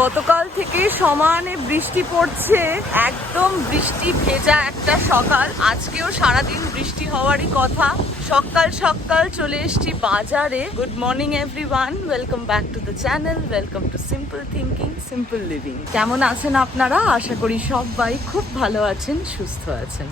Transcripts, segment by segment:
গতকাল থেকে সমানে বৃষ্টি পড়ছে, একদম বৃষ্টি ভেজা একটা সকাল। আজকেও সারাদিন বৃষ্টি হওয়ারই কথা। সকাল সকাল চলে এসছি বাজারে। Good morning everyone welcome back to the channel welcome to simple thinking simple living কেমন আছেন আপনারা? আশা করি সবাই খুব ভালো আছেন, সুস্থ আছেন।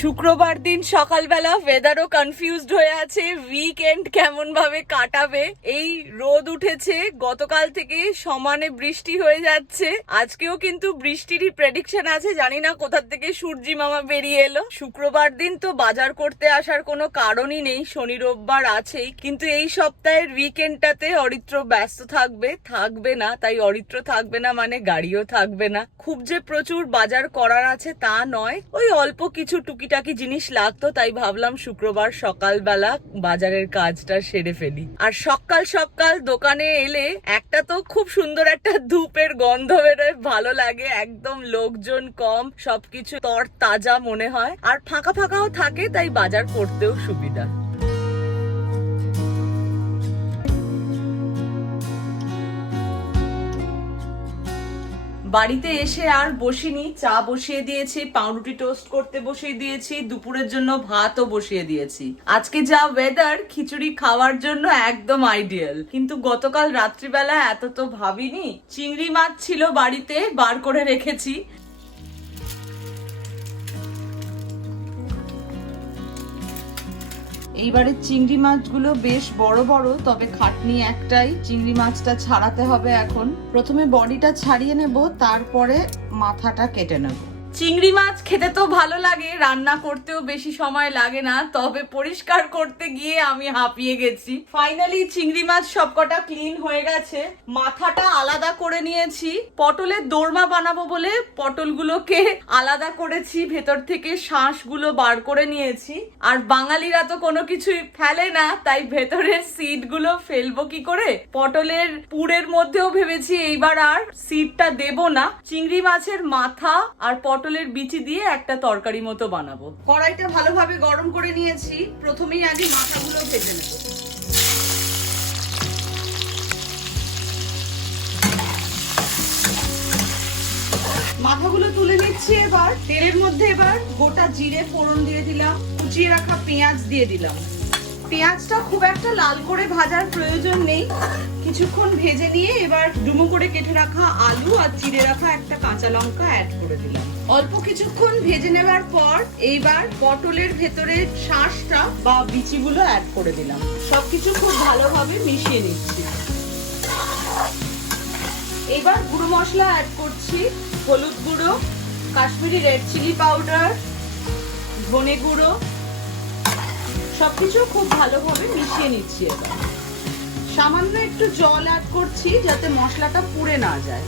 শুক্রবার দিন সকালবেলা ওয়েদারও কনফিউজড হয়ে আছে। উইকেন্ড কেমন ভাবে কাটাবে? এই রোদ উঠেছে। গতকাল থেকে সমানে বৃষ্টি হয়ে যাচ্ছে। আজকেও কিন্তু বৃষ্টিরই প্রেডিকশন আছে। জানি না কোথার থেকে সূর্যি মামা বেরিয়ে এলো। শুক্রবার দিন তো বাজার করতে আসার কোনো কারণই নেই। শনি, রোববার আছেই। কিন্তু এই সপ্তাহের উইকেন্ডটাতে অরিত্র ব্যস্ত থাকবে। থাকবে না। তাই অরিত্র থাকবে না মানে গাড়িও থাকবে না। খুব যে প্রচুর বাজার করার আছে তা নয়। ওই অল্প কিছু টুকিটাকি জিনিস লাগতো, তাই ভাবলাম শুক্রবার সকালবেলা বাজারের কাজটা সেরে ফেলি। আর সকাল সকাল দোকানে এলে একটা তো খুব সুন্দর একটা ধূপের গন্ধ বেরোয়, ভালো লাগে, একদম লোকজন কম, সবকিছু তর তাজা মনে হয়। আর ফাঁকা ফাঁকাও থাকে, তাই বাজার করতেও সুবিধা। বাড়িতে এসে আর বসিনি, চা বসিয়ে দিয়েছি, পাউরুটি টোস্ট করতে বসিয়ে দিয়েছি, দুপুরের জন্য ভাতও বসিয়ে দিয়েছি। আজকে যা ওয়েদার খিচুড়ি খাওয়ার জন্য একদম আইডিয়াল কিন্তু গতকাল রাত্রিবেলা এত তো ভাবিনি, চিংড়ি মাছ ছিল বাড়িতে, বার করে রেখেছি। এইবারে চিংড়ি মাছগুলো বেশ বড় বড়, তবে খাটনি একটাই। চিংড়ি মাছটা ছাড়াতে হবে এখন। প্রথমে বডিটা ছাড়িয়ে নেব, তারপরে মাথাটা কেটে নেব। চিংড়ি মাছ খেতে তো ভালো লাগে, রান্না করতেও বেশি সময় লাগে না, তবে পরিষ্কার করতে গিয়ে আমি হাঁপিয়ে গেছি। ফাইনালি চিংড়ি মাছ সবকটা ক্লিন হয়ে গেছে। মাথাটা আলাদা করে নিয়েছি। পটলের দোরমা বানাবো বলে পটলগুলোকে আলাদা করেছি, ভেতর থেকে শাঁসগুলো বার করে নিয়েছি। আর বাঙালিরা তো কোনো কিছুই ফেলে না, তাই ভেতরের সিডগুলো ফেলব কি করে? পটলের পুরের মধ্যেও ভেবেছি এইবার আর সিডটা দেব না। চিংড়ি মাছের মাথা আর পটলের বিচি দিয়ে একটা তরকারি মতো বানাবো। কড়াইটা ভালোভাবে গরম করে নিয়েছি। প্রথমেই আগে মাথাগুলো ভেজে নেব। মাথাগুলো তুলে নিচ্ছি এবার। তেলের মধ্যে এবার গোটা জিরে ফোড়ন দিয়ে দিলাম। কুচিয়ে রাখা পেঁয়াজ দিয়ে দিলাম। পেঁয়াজটা খুব একটা লাল করে ভাজার প্রয়োজন নেই। কিছুক্ষণ ভেজে নিয়ে এবার ডুমো করে কেটে রাখা আলু আর চিড়ে রাখা একটা কাঁচা লঙ্কা অ্যাড করে দিলাম। অল্প কিছুক্ষণ ভেজে নেবার পর এইবার পটলের ভেতরে শাঁসটা বা বিচিগুলো অ্যাড করে দিলাম। সবকিছু খুব ভালোভাবে মিশিয়ে নিচ্ছি। এবার গুঁড়ো মশলা অ্যাড করছি। হলুদ গুঁড়ো, কাশ্মীরি রেড চিলি পাউডার ধনে গুঁড়ো সবকিছু খুব ভালোভাবে মিশিয়ে নিচ্ছি এবার। সামান্য একটু জল অ্যাড করছি যাতে মশলাটা পুড়ে না যায়।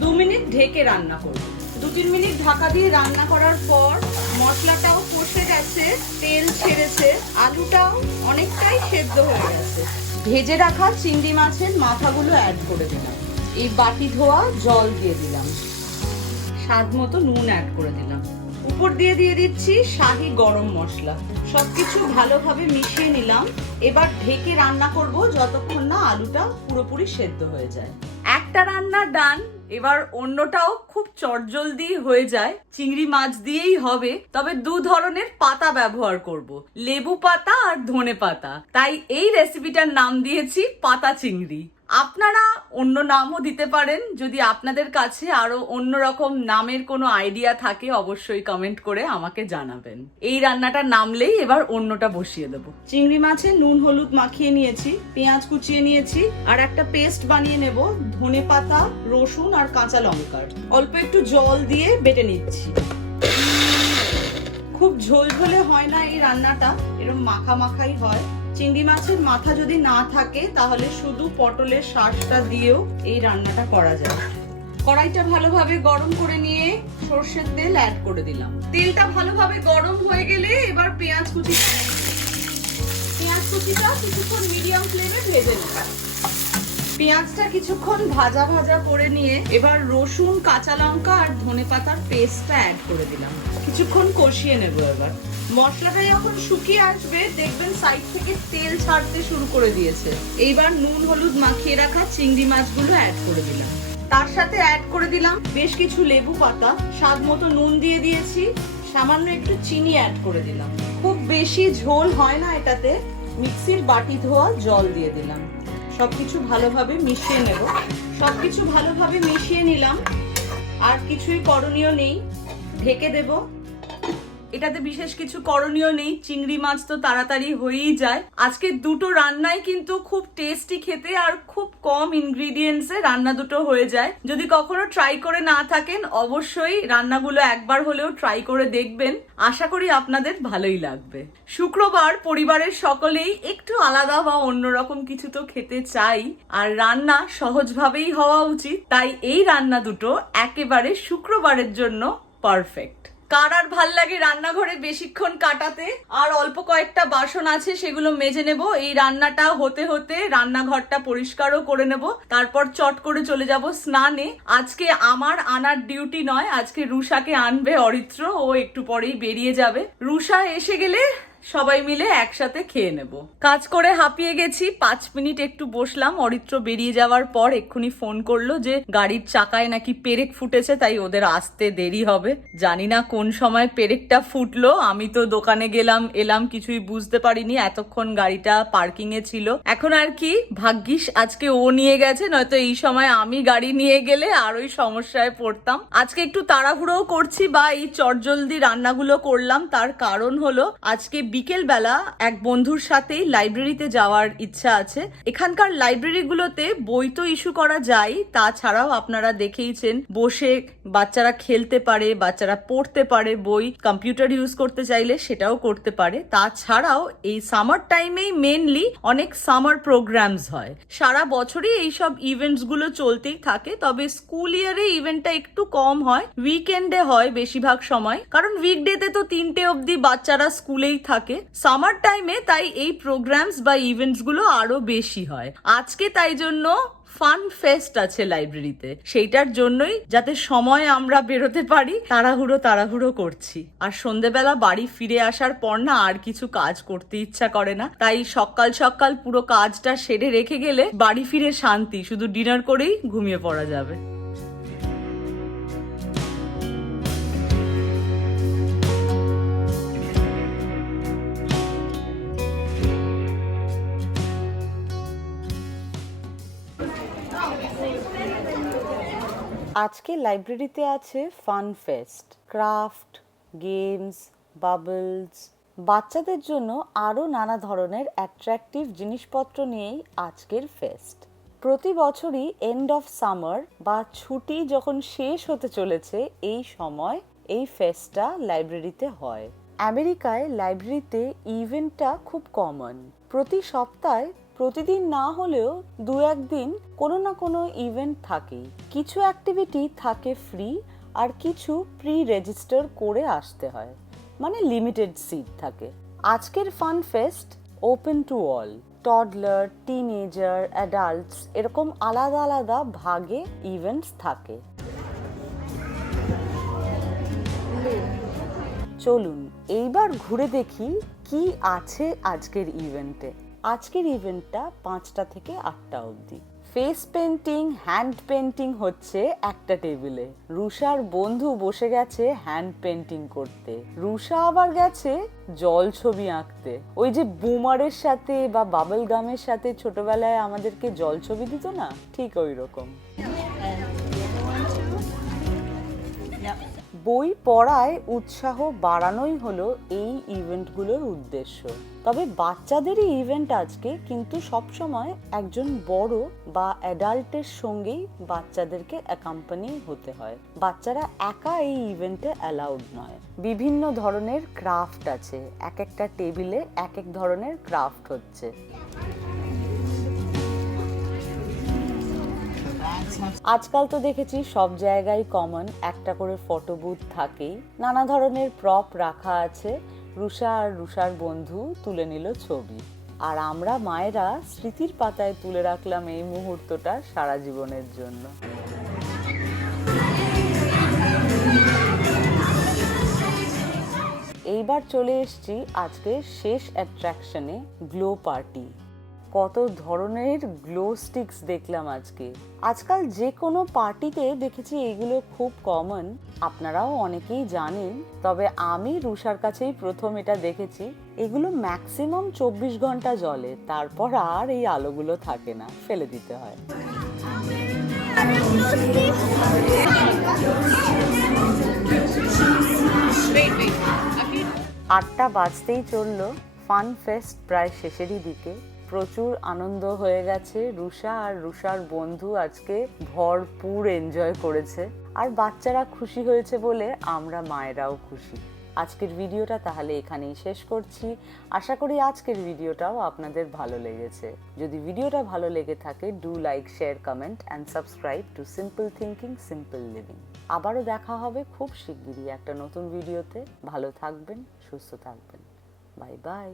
দু মিনিট ঢেকে রান্না করব। দু তিন মিনিট ঢাকা দিয়ে রান্না করার পর মশলাটাও কষে গেছে, তেল ছেড়েছে, আলুটাও অনেকটাই সেদ্ধ হয়ে গেছে। ভেজে রাখা চিংড়ি মাছের মাথাগুলো অ্যাড করে দিলাম। এই বাটি ধোয়া জল দিয়ে দিলাম। স্বাদ মতো নুন অ্যাড করে দিলাম। উপর দিয়ে দিয়ে দিচ্ছি শাহি গরম মশলা। সবকিছু ভালোভাবে মিশিয়ে নিলাম। এবার ঢেকে রান্না করব যতক্ষণ না আলুটা পুরোপুরি সেদ্ধ হয়ে যায়। একটা রান্না ডান, এবার অন্যটাও খুব চটজলদি হয়ে যায়। চিংড়ি মাছ দিয়েই হবে, তবে দু ধরনের পাতা ব্যবহার করব। লেবু পাতা আর ধনে পাতা। তাই এই রেসিপিটার নাম দিয়েছি পাতা চিংড়ি। আপনারা অন্য নামও দিতে পারেন। যদি আপনাদের কাছে আরও অন্যরকম নামের কোনো আইডিয়া থাকে, অবশ্যই কমেন্ট করে আমাকে জানাবেন। এই রান্নাটা নামলেই এবার অন্যটা বসিয়ে দেবো। চিংড়ি মাছে নুন, হলুদ মাখিয়ে নিয়েছি, পেঁয়াজ কুচিয়ে নিয়েছি, আর একটা পেস্ট বানিয়ে নেব, ধনে পাতা, রসুন আর কাঁচা লঙ্কার। অল্প একটু জল দিয়ে বেটে নিচ্ছি। খুব ঝোলঝোলে হয় না এই রান্নাটা এরকম মাখা মাখাই হয়। চিংড়ি মাছের মাথা যদি না থাকে, তাহলে শুধু পটলের শাঁসটা দিয়েও এই রান্নাটা করা যায়। কড়াইটা ভালোভাবে গরম করে নিয়ে সর্ষের তেল অ্যাড করে দিলাম। তেলটা ভালোভাবে গরম হয়ে গেলে এবার পেঁয়াজ কুচি পেঁয়াজ কুচিটা কিছুক্ষণ মিডিয়াম ফ্লেমে ভেজে নেব। পেঁয়াজটা কিছুক্ষণ ভাজা ভাজা করে নিয়ে এবার রসুন, কাঁচা লঙ্কা আর ধনে পাতার পেস্টটা অ্যাড করে দিলাম। কিছুক্ষণ কষিয়ে নেব এবার। মশলাটা যখন শুকিয়ে আসবে, দেখবেন সাইড থেকে তেল ছাড়তে শুরু করে দিয়েছে। এইবার নুন, হলুদ মাখিয়ে রাখা চিংড়ি মাছগুলো অ্যাড করে দিলাম। তার সাথে অ্যাড করে দিলাম বেশ কিছু লেবু পাতা। স্বাদ মতো নুন দিয়ে দিয়েছি। সামান্য একটু চিনি অ্যাড করে দিলাম। খুব বেশি ঝোল হয় না এটাতে। মিক্সির বাটি ধোয়া জল দিয়ে দিলাম। সবকিছু ভালোভাবে মিশিয়ে নেব। সবকিছু ভালোভাবে মিশিয়ে নিলাম। আর কিছুই করণীয় নেই। ঢেকে দেব। এটাতে বিশেষ কিছু করণীয় নেই, চিংড়ি মাছ তো তাড়াতাড়ি হয়েই যায়। আজকে দুটো রান্নাই কিন্তু খুব টেস্টি খেতে আর খুব কম ইনগ্রিডিয়েন্টসে রান্না দুটো হয়ে যায়। যদি কখনো ট্রাই করে না থাকেন, অবশ্যই রান্নাগুলো একবার হলেও ট্রাই করে দেখবেন। আশা করি আপনাদের ভালোই লাগবে। শুক্রবার পরিবারের সকলেই একটু আলাদা বা অন্যরকম কিছু তো খেতে চাই। আর রান্না সহজভাবেই হওয়া উচিত, তাই এই রান্না দুটো একেবারে শুক্রবারের জন্য পারফেক্ট কার আর ভালো লাগে রান্নাঘরে বেশিক্ষণ কাটাতে? আর অল্প কয়েকটা বাসন আছে, সেগুলো মেজে নেব। এই রান্নাটা হতে হতে রান্নাঘরটা পরিষ্কারও করে নেব। তারপর চট করে চলে যাব স্নানে। আজকে আমার আনার ডিউটি নয়, আজকে রুষাকে আনবে অরিত্র। ও একটু পরেই বেরিয়ে যাবে। রুষা এসে গেলে সবাই মিলে একসাথে খেয়ে নেব। কাজ করে হাঁপিয়ে গেছি, পাঁচ মিনিট একটু বসলাম, অরিত্র বেরিয়ে যাওয়ার পর এক্ষুনি ফোন করল যে গাড়ির চাকায় নাকি পেরেক ফুটেছে, তাই ওদের আসতে দেরি হবে। জানি না কোন সময় পেরেকটা ফুটলো, আমি তো দোকানে গেলাম, এলাম, কিছুই বুঝতে পারিনি, এতক্ষণ গাড়িটা পার্কিং এ ছিল। এখন আর কি, ভাগ্যিস আজকে ও নিয়ে গেছে, নয়তো এই সময় আমি গাড়ি নিয়ে গেলে আর ওই সমস্যায় পড়তাম। আজকে একটু তাড়াহুড়োও করছি বা এই চটজলদি রান্নাগুলো করলাম, তার কারণ হলো আজকে বিকেল বেলা এক বন্ধুর সাথেই লাইব্রেরিতে যাওয়ার ইচ্ছা আছে। এখানকার লাইব্রেরিগুলোতে বই তো ইস্যু করা যায়, তাছাড়াও আপনারা দেখেইছেন বসে বাচ্চারা খেলতে পারে, বাচ্চারা পড়তে পারে বই, কম্পিউটার ইউজ করতে চাইলে সেটাও করতে পারে। তাছাড়াও এই সামার টাইমেই মেনলি অনেক সামার প্রোগ্রামস হয়। সারা বছরই এইসব ইভেন্টসগুলো চলতেই থাকে, তবে স্কুল ইয়ারে ইভেন্টটা একটু কম হয়। উইকেন্ডে হয় বেশিরভাগ সময়, কারণ উইকডেতে তো তিনটে অবধি বাচ্চারা স্কুলেই থাকে। সামার টাইমে তাই এই প্রোগ্রামস বা ইভেন্টসগুলো আরও বেশি হয়। আজকে তাই জন্য ফান ফেস্ট আছে লাইব্রেরিতে সেইটার জন্যই যাতে সময় আমরা বেরোতে পারি, তাড়াহুড়ো তাড়াহুড়ো করছি। আর সন্ধেবেলা বাড়ি ফিরে আসার পর না আর কিছু কাজ করতে ইচ্ছা করে না। তাই সকাল সকাল পুরো কাজটা সেরে রেখে গেলে বাড়ি ফিরে শান্তি, শুধু ডিনার করেই ঘুমিয়ে পড়া যাবে। আজকে লাইব্রেরিতে আছে fun fest craft games bubbles বাচ্চাদের জন্য আরও নানা ধরনের অ্যাট্রাকটিভ জিনিসপত্র নিয়েই আজকের ফেস্ট প্রতি বছরই এন্ড অফ সামার বা ছুটি যখন শেষ হতে চলেছে, এই সময় এই ফেস্টটা লাইব্রেরিতে হয়। আমেরিকায় লাইব্রেরিতে ইভেন্টটা খুব কমন প্রতি সপ্তাহে প্রতিদিন না হলেও দু একদিন কোনো না কোনো ইভেন্ট থাকেই। কিছু অ্যাক্টিভিটি থাকে ফ্রি আর কিছু প্রি রেজিস্টার করে আসতে হয়। মানে লিমিটেড সিট থাকে। আজকের fun fest open to all toddler teenager adults এরকম আলাদা আলাদা ভাগে ইভেন্টস থাকে। চলুন, এইবার ঘুরে দেখি কি আছে আজকের ইভেন্টে আজকের ইভেন্টটা পাঁচটা থেকে আটটা অবধি। ফেস পেন্টিং হ্যান্ড পেন্টিং হচ্ছে একটা টেবিলে রুষার বন্ধু বসে গেছে হ্যান্ড পেন্টিং করতে। রুষা আবার গেছে জল ছবি আঁকতে। ওই যে বুমারের সাথে বা বাবল গামের সাথে ছোটবেলায় আমাদেরকে জল ছবি দিত না? ঠিক ওই রকম। বই পড়ায় উৎসাহ বাড়ানোই হলো এই ইভেন্টগুলোর উদ্দেশ্য। তবে বাচ্চাদেরই ইভেন্ট আজকে কিন্তু সবসময় একজন বড় বা অ্যাডাল্টের সঙ্গেই বাচ্চাদেরকে অ্যাকাম্পানি হতে হয়। বাচ্চারা একা এই ইভেন্টে অ্যালাউড নয়। বিভিন্ন ধরনের ক্রাফট আছে। এক একটা টেবিলে এক এক ধরনের ক্রাফট হচ্ছে। আজকাল তো দেখেছি সব জায়গায় কমন একটা করে ফটো বুথ থাকেই। নানা ধরনের প্রপ রাখা আছে। রুষা আর রুষার বন্ধু তুলে নিল ছবি। আর আমরা মায়েরা স্মৃতির পাতায় তুলে রাখলাম এই মুহূর্তটা সারা জীবনের জন্য। এইবার চলে এসছি আজকে শেষ অ্যাট্রাকশনে গ্লো পার্টি কত ধরনের গ্লো স্টিক্স দেখলাম আজকে। আজকাল যে কোনো পার্টিতে দেখেছি এগুলো খুব কমন আপনারাও অনেকেই জানেন তবে আমি রুষার কাছেই প্রথম এটা দেখেছি। এগুলো ম্যাক্সিমাম চব্বিশ ঘণ্টা জলে তারপর আর এই আলোগুলো থাকে না ফেলে দিতে হয়। আটটা বাজতেই চলল ফান ফেস্ট প্রায় শেষেরই দিকে। প্রচুর আনন্দ হয়ে গেছে। রুষা আর রুষার বন্ধু আজকে ভরপুর এনজয় করেছে। আর বাচ্চারা খুশি হয়েছে বলে আমরা মায়েরাও খুশি। আজকের ভিডিওটা তাহলে এখানেই শেষ করছি। আশা করি আজকের ভিডিওটাও আপনাদের ভালো লেগেছে। যদি ভিডিওটা ভালো লেগে থাকে do like share comment and subscribe to simple thinking simple living আবারও দেখা হবে খুব শিগগিরই একটা নতুন ভিডিওতে। ভালো থাকবেন, সুস্থ থাকবেন। Bye bye